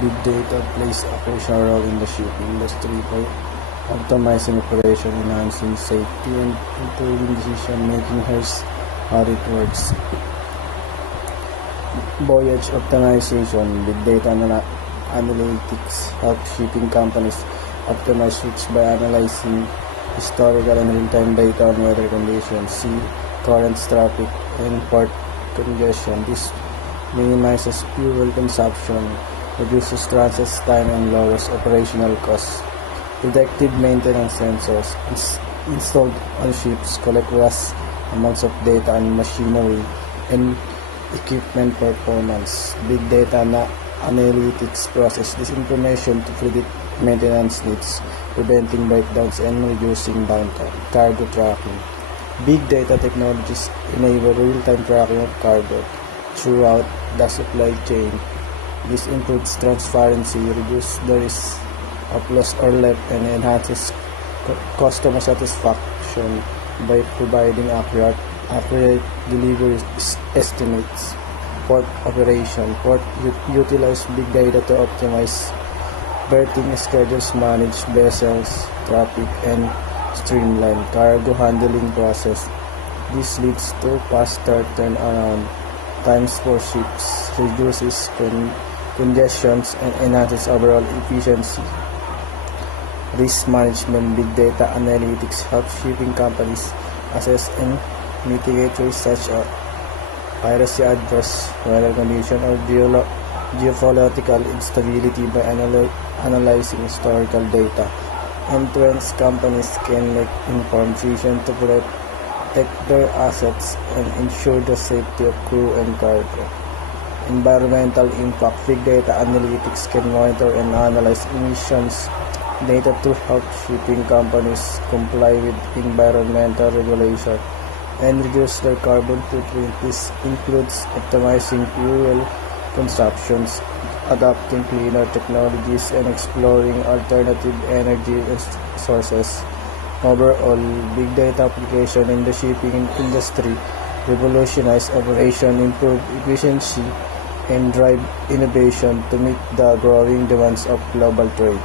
Big data plays a crucial role in the shipping industry by optimizing operation, enhancing safety, and improving decision-making. Here's how it works. Voyage optimization. Big data analytics help shipping companies optimize routes by analyzing historical and real-time data on weather conditions, sea currents, traffic, and port congestion. This minimizes fuel consumption, reduces transit time, and lowers operational costs. Predictive maintenance sensors installed on ships collect vast amounts of data on machinery and equipment performance. Big data analytics process this information to predict maintenance needs, preventing breakdowns and reducing downtime. Cargo tracking. Big data technologies enable real-time tracking of cargo throughout the supply chain. This improves transparency, reduces the risk of loss or left, and enhances customer satisfaction by providing accurate delivery estimates. Port operation. Port utilize big data to optimize berthing schedules, manage vessels, traffic, and streamline cargo handling process. This leads to faster turnaround times for ships, reduces congestions, and enhances overall efficiency. Risk management. Big data analytics helps shipping companies assess and mitigate risks such as piracy, adverse weather conditions, or geopolitical instability by analyzing historical data. End-to-end companies can make informed decisions to protect their assets and ensure the safety of crew and cargo. Environmental impact. Big data analytics can monitor and analyze emissions data to help shipping companies comply with environmental regulation and reduce their carbon footprint. This includes optimizing fuel consumptions, adopting cleaner technologies, and exploring alternative energy sources. Overall, big data application in the shipping industry revolutionize operation, improve efficiency, and drive innovation to meet the growing demands of global trade.